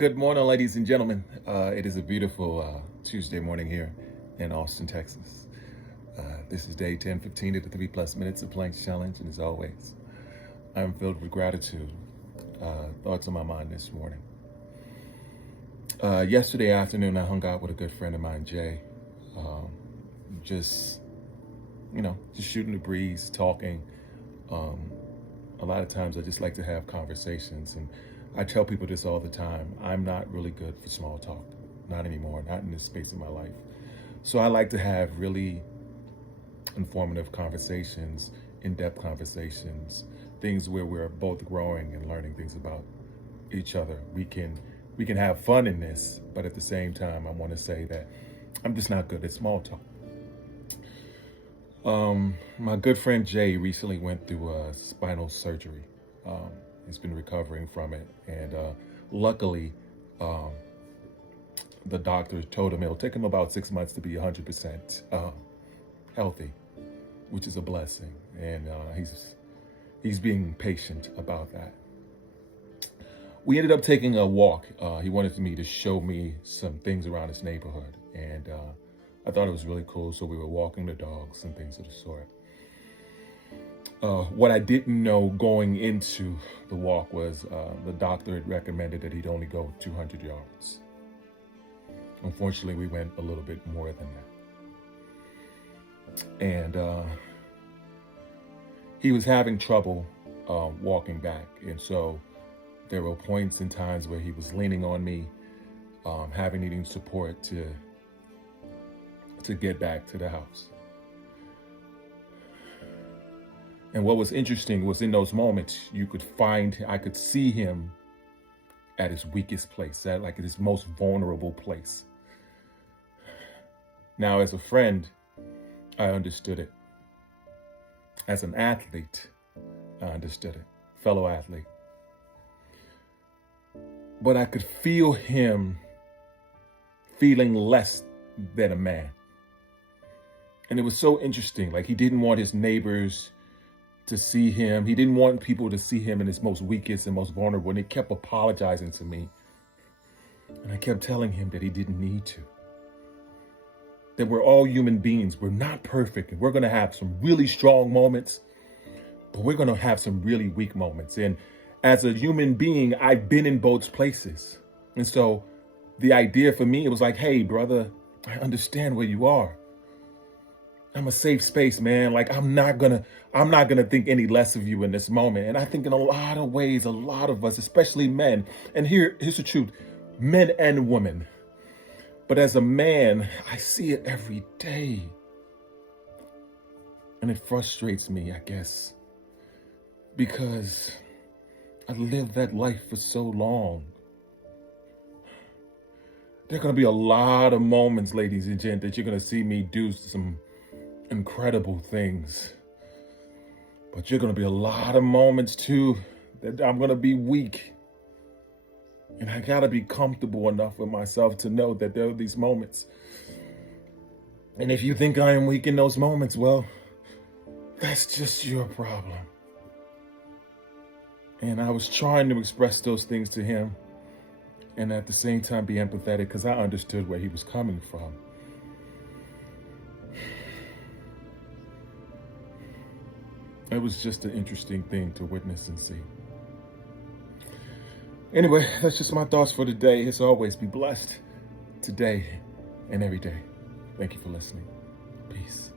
Good morning, ladies and gentlemen. It is a beautiful Tuesday morning here in Austin, Texas. This is day 10:15 of the 3+ minutes of Planks Challenge, and as always, I'm filled with gratitude. Thoughts on my mind this morning. Yesterday afternoon, I hung out with a good friend of mine, Jay. Just, just shooting the breeze, talking. A lot of times I just like to have conversations, and I tell people this all the time. I'm not really good for small talk, not anymore, not in this space of my life. So I like to have really informative conversations, in-depth conversations, things where we're both growing and learning things about each other. We can have fun in this, but at the same time, I want to say that I'm just not good at small talk. My good friend Jay recently went through spinal surgery. He's been recovering from it, and luckily, the doctor told him it'll take him about 6 months to be 100% healthy, which is a blessing, and he's being patient about that. We ended up taking a walk. He wanted me to show me some things around his neighborhood, and I thought it was really cool. So we were walking the dogs and things of the sort. What I didn't know going into the walk was the doctor had recommended that he'd only go 200 yards. Unfortunately, we went a little bit more than that. And he was having trouble walking back. And so there were points and times where he was leaning on me, needing support to get back to the house. And what was interesting was in those moments, I could see him at his weakest place, at his most vulnerable place. Now, as a friend, I understood it. As an athlete, I understood it, fellow athlete. But I could feel him feeling less than a man. And it was so interesting. He didn't want his neighbors to see him. He didn't want people to see him in his most weakest and most vulnerable. And he kept apologizing to me. And I kept telling him that he didn't need to. That we're all human beings. We're not perfect. And we're going to have some really strong moments, but we're going to have some really weak moments. And as a human being, I've been in both places. And so the idea for me, it was like, hey, brother, I understand where you are. I'm a safe space, man. I'm not gonna think any less of you in this moment. And I think in a lot of ways, a lot of us, especially men, and here's the truth, men and women. But as a man, I see it every day. And it frustrates me, I guess, because I lived that life for so long. There are gonna be a lot of moments, ladies and gents, that you're gonna see me do some incredible things. But you're going to be a lot of moments too that I'm going to be weak. And I got to be comfortable enough with myself to know that there are these moments. And if you think I am weak in those moments, well, that's just your problem. And I was trying to express those things to him and at the same time be empathetic because I understood where he was coming from. It was just an interesting thing to witness and see. Anyway, that's just my thoughts for today. As always, be blessed today and every day. Thank you for listening. Peace.